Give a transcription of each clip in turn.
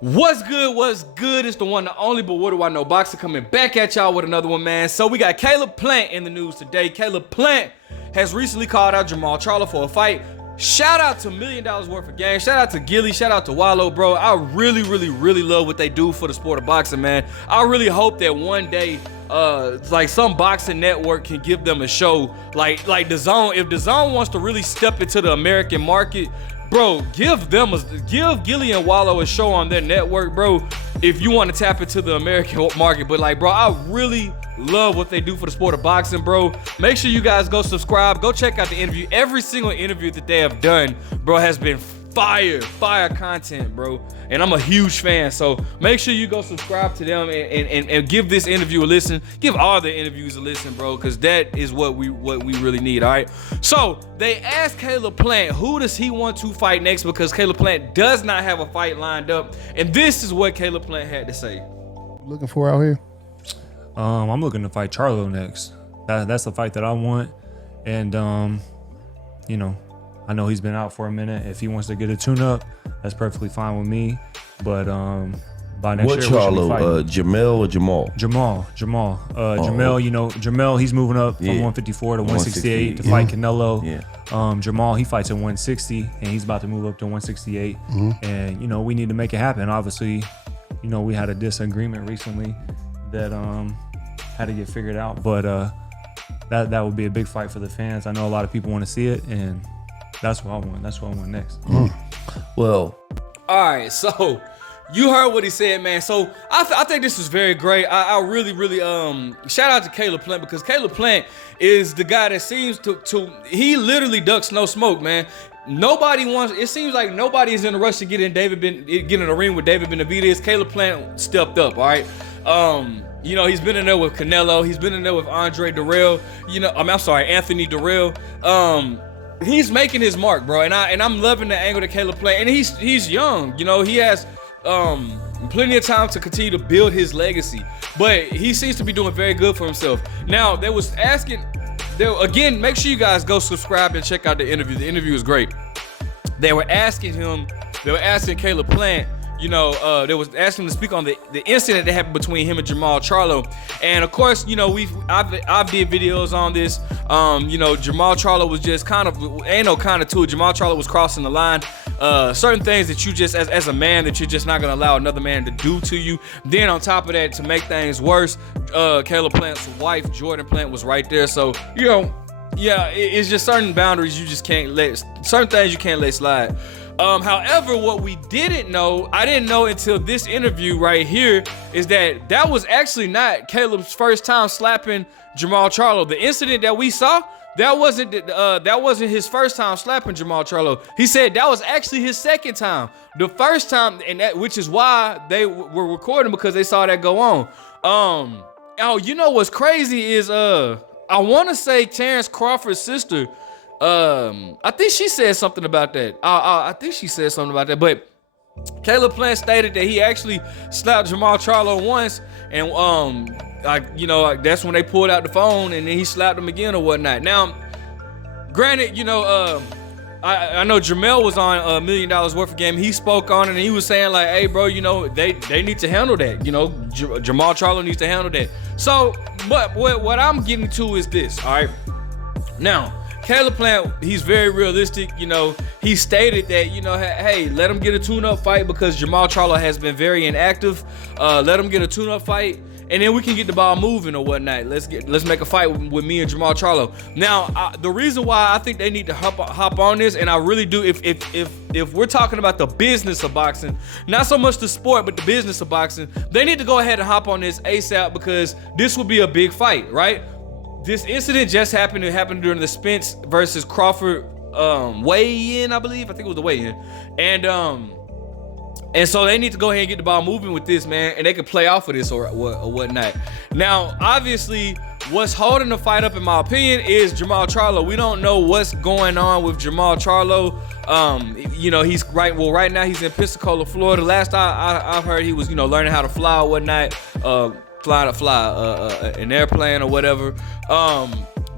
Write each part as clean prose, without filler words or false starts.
What's good? What's good? It's the one, the only, but what do I know? Boxer coming back at y'all with another one, man. So we got Caleb Plant in the news today. Caleb Plant has recently called out Jermall Charlo for a fight. Shout out to $1 million worth of game. Shout out to Gilly. Shout out to Wallo, bro. I really love what they do for the sport of boxing, man. I really hope that one day, like some boxing network can give them a show like DAZN. If DAZN wants to really step into the American market, bro, give Gilly and Wallo a show on their network, bro, if you want to tap into the American market. But like, bro, I really love what they do for the sport of boxing, bro. Make sure you guys go subscribe, go check out the interview. Every single interview that they have done, bro, has been fire content, bro, and I'm a huge fan. So make sure you go subscribe to them and give this interview a listen. Give all the interviews a listen, bro, because that is what we really need. All right, so they asked Caleb Plant who does he want to fight next, because Caleb Plant does not have a fight lined up, and this is what Caleb Plant had to say. Looking for out here? I'm looking to fight Charlo next. That's the fight that I want, and you know, I know he's been out for a minute. If he wants to get a tune-up, that's perfectly fine with me. But by next what year, Charlo? Jermall or Jermall? Jermall. Jermall, you know, Jermall, he's moving up from 154 to 168 to fight Canelo. Yeah. Jermall, he fights at 160, and he's about to move up to 168. And, you know, we need to make it happen. Obviously, you know, we had a disagreement recently that had to get figured out. But that would be a big fight for the fans. I know a lot of people want to see it, and that's what I want. That's what I want next. Well, all right, so you heard what he said, man. So I think this was very great. I really shout out to Caleb Plant, because Caleb Plant is the guy that seems to he literally ducks no smoke, man. It seems like nobody is in a rush to get in a ring with David Benavidez. Caleb Plant stepped up, all right. You know, he's been in there with Canelo. He's been in there with Anthony Durrell. He's making his mark, bro, and I'm loving the angle that Caleb Plant, and he's young. You know, he has plenty of time to continue to build his legacy, but he seems to be doing very good for himself. Now, again, make sure you guys go subscribe and check out the interview. The interview is great. They were asking Caleb Plant, you know, they was asking him to speak on the incident that happened between him and Jermall Charlo. And of course, you know, I've did videos on this. You know, Jermall Charlo was just Jermall Charlo was crossing the line. Certain things that you just, as a man, that you're just not gonna allow another man to do to you. Then on top of that, to make things worse, Caleb Plant's wife, Jordan Plant, was right there. So, you know, yeah, it's just certain boundaries certain things you can't let slide. However, what we didn't know, I didn't know until this interview right here, is that was actually not Caleb's first time slapping Jermall Charlo. The incident that we saw, that wasn't his first time slapping Jermall Charlo. He said that was actually his second time. The first time, which is why they were recording, because they saw that go on. Oh, you know what's crazy is I want to say Terrence Crawford's sister. I think she said something about that. But Caleb Plant stated that he actually slapped Jermall Charlo once, and that's when they pulled out the phone, and then he slapped him again or whatnot. Now, granted, you know, I know Jermall was on $1 million worth of game. He spoke on it, and he was saying like, "Hey, bro, you know, they need to handle that. You know, Jermall Charlo needs to handle that." So, but what I'm getting to is this. All right, now, Caleb Plant, he's very realistic. You know, he stated that, you know, hey, let him get a tune-up fight, because Jermall Charlo has been very inactive. Let him get a tune-up fight, and then we can get the ball moving or whatnot. Let's make a fight with me and Jermall Charlo. Now, the reason why I think they need to hop on this, and I really do, if we're talking about the business of boxing, not so much the sport, but the business of boxing, they need to go ahead and hop on this ASAP, because this will be a big fight, right? This incident just happened. It happened during the Spence versus Crawford weigh-in, I believe. I think it was the weigh-in. And so they need to go ahead and get the ball moving with this, man, and they can play off of this or whatnot. Now, obviously, what's holding the fight up, in my opinion, is Jermall Charlo. We don't know what's going on with Jermall Charlo. You know, right now he's in Pensacola, Florida. Last I've heard, he was, you know, learning how to fly or whatnot. Fly an airplane or whatever.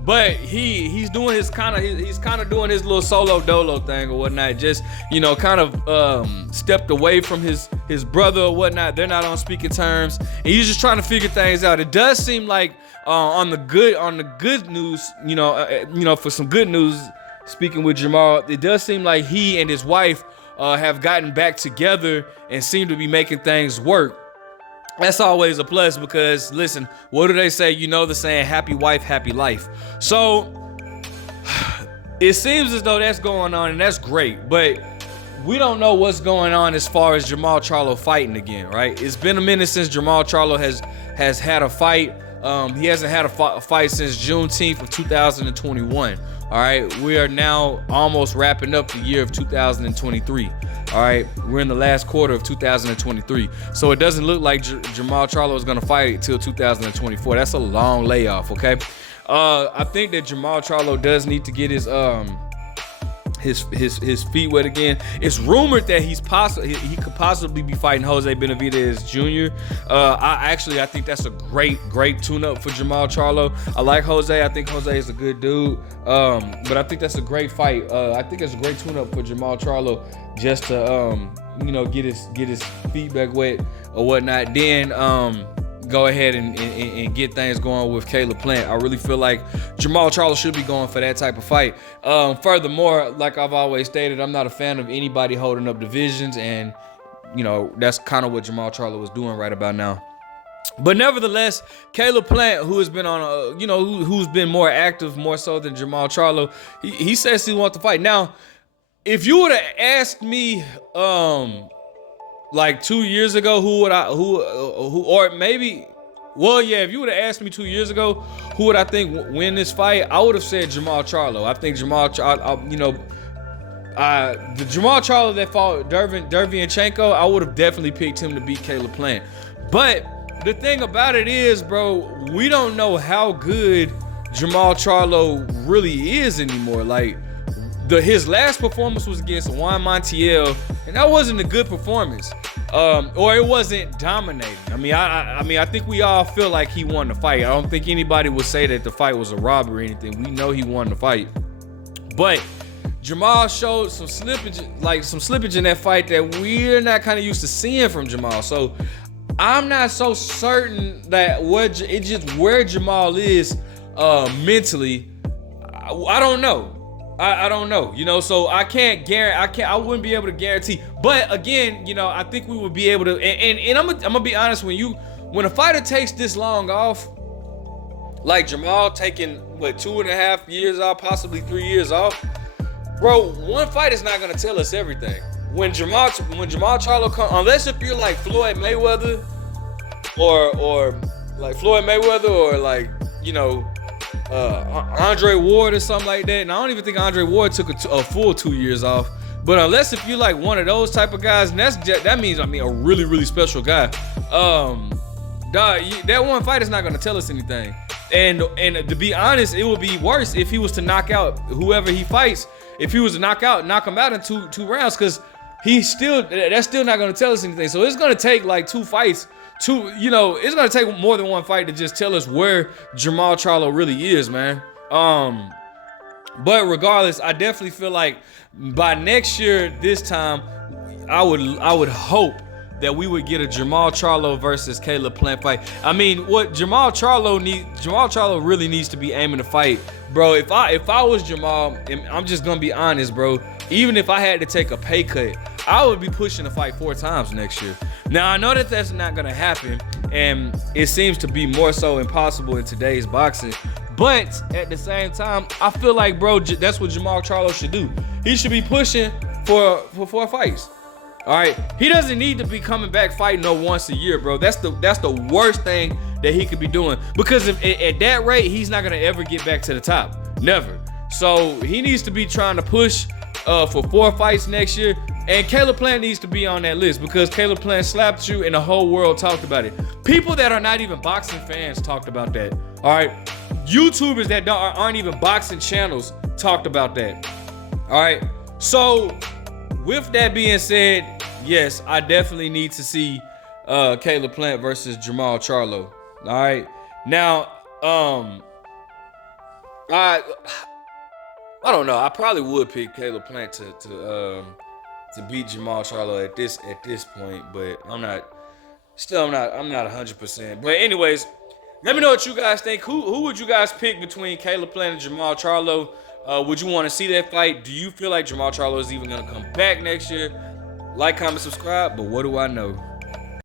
But he's doing he's kind of doing his little solo dolo thing or whatnot. Just kind of stepped away from his brother or whatnot. They're not on speaking terms, and he's just trying to figure things out. It does seem like on the good news, for some good news. Speaking with Jermall, it does seem like he and his wife have gotten back together and seem to be making things work. That's always a plus because, listen, what do they say? The saying, happy wife, happy life. So it seems as though that's going on, and that's great. But we don't know what's going on as far as Jermall Charlo fighting again, right? It's been a minute since Jermall Charlo has had a fight. He hasn't had a fight since Juneteenth of 2021. All right, we are now almost wrapping up the year of 2023. All right, we're in the last quarter of 2023. So it doesn't look like Jermall Charlo is going to fight till 2024. That's a long layoff, okay? I think that Jermall Charlo does need to get his feet wet again. It's rumored that he could possibly be fighting Jose Benavidez Jr. I think that's a great tune-up for Jermall Charlo. I like Jose. I think Jose is a good dude. But I think that's a great fight. I think it's a great tune-up for Jermall Charlo just to get his feet back wet or whatnot. Then go ahead and get things going with Caleb Plant. I really feel like Jermall Charlo should be going for that type of fight. Furthermore, like I've always stated, I'm not a fan of anybody holding up divisions, and that's kind of what Jermall Charlo is doing right about now. But nevertheless, Caleb Plant, who has been on, who's been more active, more so than Jermall Charlo, he says he wants to fight. Now, if you would have asked me, like 2 years ago, if you would have asked me 2 years ago, who would I think win this fight? I would have said Jermall Charlo. I think Jermall Charlo, the Jermall Charlo that fought Derevyanchenko, I would have definitely picked him to beat Caleb Plant. But the thing about it is, bro, we don't know how good Jermall Charlo really is anymore. Like, his last performance was against Juan Montiel, and that wasn't a good performance, or it wasn't dominating. I think we all feel like he won the fight. I don't think anybody would say that the fight was a robbery or anything. We know he won the fight, but Jermall showed some slippage in that fight that we're not kind of used to seeing from Jermall. So I'm not so certain that where Jermall is mentally. I don't know. I don't know, so I wouldn't be able to guarantee. But again, I think we would be able to, and I'm gonna be honest, when a fighter takes this long off, like Jermall taking 2.5 years off, possibly 3 years off, bro, one fight is not gonna tell us everything. When Jermall Charlo comes, unless if you're like Floyd Mayweather, or like Andre Ward or something like that. And I don't even think Andre Ward took a full 2 years off. But unless if you're like one of those type of guys, and that means a really, really special guy. That one fight is not gonna tell us anything. And to be honest, it would be worse if he was to knock out whoever he fights. If he was to knock him out in two rounds, because that's still not gonna tell us anything. So it's gonna take like two fights. It's gonna take more than one fight to just tell us where Jermall Charlo really is, man. But regardless, I definitely feel like by next year, this time, I would hope that we would get a Jermall Charlo versus Caleb Plant fight. What Jermall Charlo really needs to be aiming to fight, bro. If I was Jermall, and I'm just gonna be honest, bro. Even if I had to take a pay cut, I would be pushing to fight 4 times next year. Now, I know that that's not gonna happen, and it seems to be more so impossible in today's boxing. But at the same time, I feel like, bro, that's what Jermall Charlo should do. He should be pushing for 4 fights. All right, he doesn't need to be coming back fighting once a year, bro. That's the worst thing that he could be doing, because at that rate, he's not gonna ever get back to the top, never. So he needs to be trying to push for 4 fights next year. And Caleb Plant needs to be on that list, because Caleb Plant slapped you and the whole world talked about it. People that are not even boxing fans talked about that. All right, YouTubers that aren't even boxing channels talked about that. All right, so with that being said, yes, I definitely need to see Caleb Plant versus Jermall Charlo. All right, now I don't know. I probably would pick Caleb Plant to beat Jermall Charlo at this point, but I'm not 100%. But anyways, let me know what you guys think. Who would you guys pick between Caleb Plant and Jermall Charlo? Would you want to see that fight? Do you feel like Jermall Charlo is even gonna come back next year? Like, comment, subscribe. But what do I know?